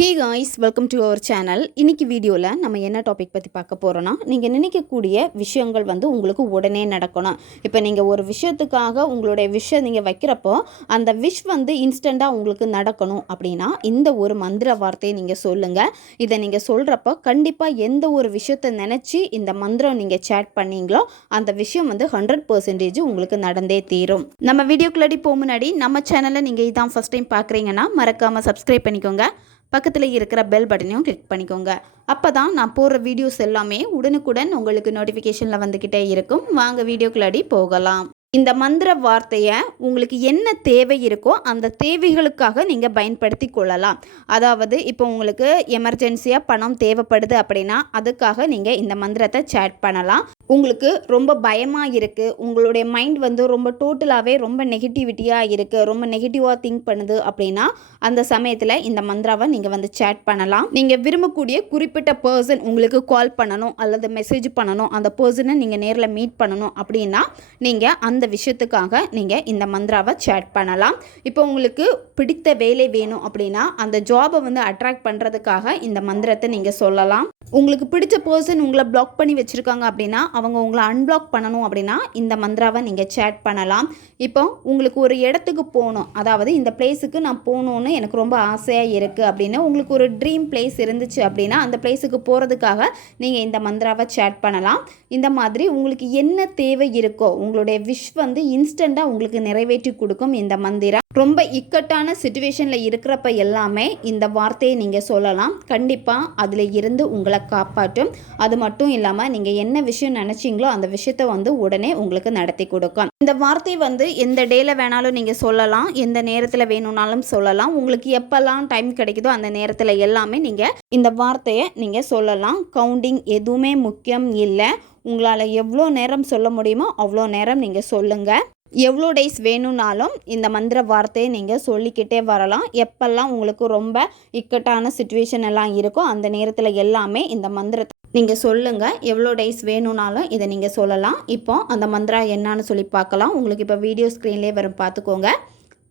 Hey guys welcome to our channel இன்றைக்கி வீடியோவில் நம்ம என்ன டாபிக் பற்றி பார்க்க போகிறோன்னா நீங்கள் நினைக்கக்கூடிய விஷயங்கள் வந்து உங்களுக்கு உடனே நடக்கணும். இப்போ நீங்கள் ஒரு விஷயத்துக்காக உங்களுடைய விஷயம் நீங்கள் வைக்கிறப்போ அந்த விஷ் வந்து இன்ஸ்டண்ட்டாக உங்களுக்கு நடக்கணும் அப்படின்னா இந்த ஒரு மந்திர வார்த்தையை நீங்கள் சொல்லுங்கள் இதை நீங்கள் சொல்கிறப்போ கண்டிப்பாக எந்த ஒரு விஷயத்தை நினச்சி இந்த மந்திரம் நீங்கள் சேட் பண்ணீங்களோ அந்த விஷயம் வந்து ஹண்ட்ரட் பர்சன்டேஜ் உங்களுக்கு நடந்தே தீரும். நம்ம வீடியோக்குள்ளாடி போக முன்னாடி நம்ம சேனலை நீங்கள் இதான் ஃபஸ்ட் டைம் பார்க்குறீங்கன்னா மறக்காமல் சப்ஸ்கிரைப் பண்ணிக்கோங்க. பக்கத்தில் இருக்கிற பெல் பட்டனையும் கிளிக் பண்ணிக்கோங்க. அப்போ தான் நான் போடுற வீடியோஸ் எல்லாமே உடனுக்குடன் உங்களுக்கு நோட்டிஃபிகேஷனில் வந்துக்கிட்டே இருக்கும். வாங்க வீடியோக்குள்ளாடி போகலாம். இந்த மந்திர வார்த்தையை உங்களுக்கு என்ன தேவை இருக்கோ அந்த தேவைகளுக்காக நீங்கள் பயன்படுத்தி கொள்ளலாம். அதாவது இப்போ உங்களுக்கு எமர்ஜென்சியாக பணம் தேவைப்படுது அப்படின்னா அதுக்காக நீங்கள் இந்த மந்திரத்தை சேட் பண்ணலாம். உங்களுக்கு ரொம்ப பயமாக இருக்குது உங்களுடைய மைண்ட் வந்து ரொம்ப டோட்டலாகவே ரொம்ப நெகட்டிவிட்டியாக இருக்குது ரொம்ப நெகட்டிவாக திங்க் பண்ணுது அப்படின்னா அந்த சமயத்தில் இந்த மந்திராவை நீங்கள் வந்து சேட் பண்ணலாம். நீங்கள் விரும்பக்கூடிய குறிப்பிட்ட பர்சன் உங்களுக்கு கால் பண்ணணும் அல்லது மெசேஜ் பண்ணணும். அந்த பர்சனை நீங்கள் நேரில் மீட் பண்ணணும் அப்படின்னா நீங்கள் அந்த விஷயத்துக்காக நீங்கள் இந்த மந்த்ராவை சேட் பண்ணலாம். இப்போ உங்களுக்கு பிடித்த வேலை வேணும் அப்படின்னா அந்த ஜாபை வந்து அட்ராக்ட் பண்ணுறதுக்காக இந்த மந்திரத்தை நீங்கள் சொல்லலாம். உங்களுக்கு பிடிச்ச பர்சன் உங்களை பிளாக் பண்ணி வச்சுருக்காங்க அப்படின்னா அவங்க உங்களை அன்பிளாக் பண்ணணும் அப்படின்னா இந்த மந்திராவை நீங்கள் சேட் பண்ணலாம். இப்போ உங்களுக்கு ஒரு இடத்துக்கு போகணும். அதாவது இந்த பிளேஸுக்கு நான் போகணுன்னு எனக்கு ரொம்ப ஆசையாக இருக்குது அப்படின்னு உங்களுக்கு ஒரு ட்ரீம் பிளேஸ் இருந்துச்சு அப்படின்னா அந்த பிளேஸுக்கு போகிறதுக்காக நீங்கள் இந்த மந்திராவை சேட் பண்ணலாம். இந்த மாதிரி உங்களுக்கு என்ன தேவை இருக்கோ உங்களுடைய விஷ் வந்து இன்ஸ்டண்ட்டாக உங்களுக்கு நிறைவேற்றி கொடுக்கும் இந்த மந்திரம் ரொம்ப இக்கட்டான சுச்சுவேஷனில் இருக்கிறப்ப எல்லாமே இந்த வார்த்தையை நீங்கள் சொல்லலாம். கண்டிப்பாக அதில் இருந்து உங்களை காப்பாற்றும். அது மட்டும் இல்லாமல் நீங்கள் என்ன விஷயம் நினச்சிங்களோ அந்த விஷயத்த வந்து உடனே உங்களுக்கு நடத்தி கொடுக்கும். இந்த வார்த்தை வந்து எந்த டேயில் வேணாலும் நீங்கள் சொல்லலாம். எந்த நேரத்தில் வேணும்னாலும் சொல்லலாம். உங்களுக்கு எப்போல்லாம் டைம் கிடைக்குதோ அந்த நேரத்தில் எல்லாமே நீங்கள் இந்த வார்த்தையை நீங்கள் சொல்லலாம். கவுண்டிங் எதுவுமே முக்கியம் இல்லை. உங்களால் எவ்வளோ நேரம் சொல்ல முடியுமோ அவ்வளோ நேரம் நீங்கள் சொல்லுங்கள் எவ்வளோ டேஸ் வேணும்னாலும் இந்த மந்திர வார்த்தையை நீங்கள் சொல்லிக்கிட்டே வரலாம். எப்பெல்லாம் உங்களுக்கு ரொம்ப இக்கட்டான சுச்சுவேஷன் எல்லாம் இருக்கோ அந்த நேரத்தில் எல்லாமே இந்த மந்திரத்தை நீங்கள் சொல்லுங்கள் எவ்வளோ டேஸ் வேணும்னாலும் இதை நீங்கள் சொல்லலாம். இப்போ அந்த மந்திரா என்னன்னு சொல்லி பார்க்கலாம். உங்களுக்கு இப்போ வீடியோ ஸ்க்ரீன்லேயே வரும். பார்த்துக்கோங்க.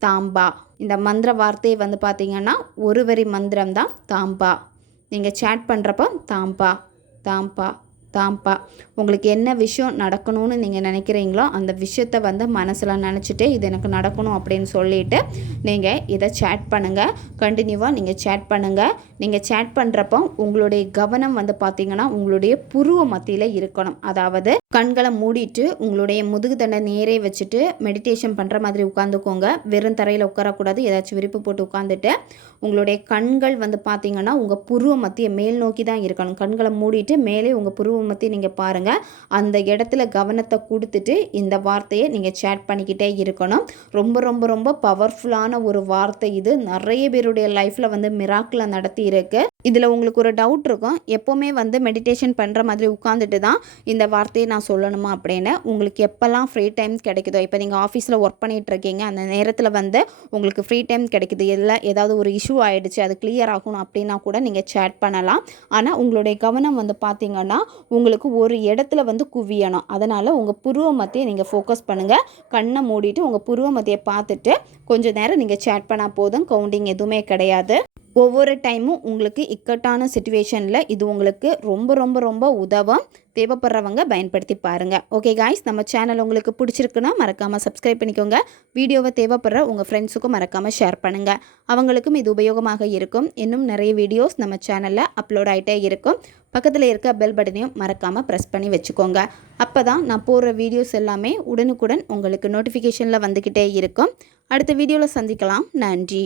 தாம்பா. இந்த மந்திர வார்த்தையை வந்து பார்த்தீங்கன்னா ஒரு வரி மந்திரம் தான் தாம்பா. நீங்கள் சேட் பண்ணுறப்போ தாம்பா தாம்பா. தான்ப்பா. உங்களுக்கு என்ன விஷயம் நடக்கணும்னு நீங்கள் நினைக்கிறீங்களோ அந்த விஷயத்த வந்து மனசில் நினச்சிட்டு இது எனக்கு நடக்கணும் அப்படின்னு சொல்லிவிட்டு நீங்கள் இதை சேட் பண்ணுங்கள் கண்டினியூவாக நீங்கள் சேட் பண்ணுங்கள் நீங்கள் சேட் பண்ணுறப்போ உங்களுடைய கவனம் வந்து பார்த்திங்கன்னா உங்களுடைய புருவ மத்தியில் இருக்கணும். அதாவது கண்களை மூடிட்டு உங்களுடைய முதுகு தண்டை நேரே வச்சுட்டு மெடிடேஷன் பண்ணுற மாதிரி உட்காந்துக்கோங்க. வெறும் தரையில் உட்காரக்கூடாது. ஏதாச்சும் விருப்பு போட்டு உட்காந்துட்டு உங்களுடைய கண்கள் வந்து பார்த்தீங்கன்னா உங்கள் புருவ மத்திய மேல் நோக்கி தான் இருக்கணும். கண்களை மூடிட்டு மேலே உங்கள் புருவ மத்திய நீங்கள் பாருங்கள் அந்த இடத்துல கவனத்தை கொடுத்துட்டு இந்த வார்த்தையை நீங்கள் சேட் பண்ணிக்கிட்டே இருக்கணும். ரொம்ப ரொம்ப ரொம்ப பவர்ஃபுல்லான ஒரு வார்த்தை இது. நிறைய பேருடைய லைஃப்பில் வந்து மிராக்கில் நடத்தி இருக்கு இதில் உங்களுக்கு ஒரு டவுட் இருக்கும். எப்போவுமே வந்து மெடிடேஷன் பண்ணுற மாதிரி உட்காந்துட்டு தான் இந்த வார்த்தையை நான் சொல்லணுமா அப்படின்னு உங்களுக்கு எப்போல்லாம் ஃப்ரீ டைம் கிடைக்குதோ இப்போ நீங்கள் ஆஃபீஸில் ஒர்க் பண்ணிகிட்டு இருக்கீங்க அந்த நேரத்தில் வந்து உங்களுக்கு ஃப்ரீ டைம் கிடைக்குது இல்லை ஏதாவது ஒரு இஷ்யூ ஆகிடுச்சு அது கிளியர் ஆகணும் அப்படின்னா கூட நீங்கள் சேட் பண்ணலாம். ஆனால் உங்களுடைய கவனம் வந்து பார்த்திங்கன்னா உங்களுக்கு ஒரு இடத்துல வந்து குவியணும். அதனால் உங்கள் புருவ மத்தியை நீங்கள் ஃபோக்கஸ் பண்ணுங்கள் கண்ணை மூடிட்டு உங்கள் புருவ மத்தியை பார்த்துட்டு கொஞ்சம் நேரம் நீங்கள் சேட் பண்ணால் போதும். கவுண்டிங் எதுவுமே கிடையாது. ஒவ்வொரு டைமும் உங்களுக்கு இக்கட்டான சுச்சுவேஷனில் இது உங்களுக்கு ரொம்ப ரொம்ப ரொம்ப உதவும். தேவைப்படுறவங்க பயன்படுத்தி பாருங்கள் ஓகே காய்ஸ் நம்ம சேனல் உங்களுக்கு பிடிச்சிருக்குன்னா மறக்காமல் சப்ஸ்கிரைப் பண்ணிக்கோங்க. வீடியோவை தேவைப்படுற உங்கள் ஃப்ரெண்ட்ஸுக்கும் மறக்காமல் ஷேர் பண்ணுங்கள் அவங்களுக்கும் இது உபயோகமாக இருக்கும். இன்னும் நிறைய வீடியோஸ் நம்ம சேனலில் அப்லோட் ஆகிட்டே இருக்கும். பக்கத்தில் இருக்க பெல் பட்டனையும் மறக்காமல் ப்ரெஸ் பண்ணி வச்சுக்கோங்க. அப்போ தான் நான் போடுற வீடியோஸ் எல்லாமே உடனுக்குடன் உங்களுக்கு நோட்டிஃபிகேஷனில் வந்துக்கிட்டே இருக்கும். அடுத்த வீடியோவில் சந்திக்கலாம். நன்றி.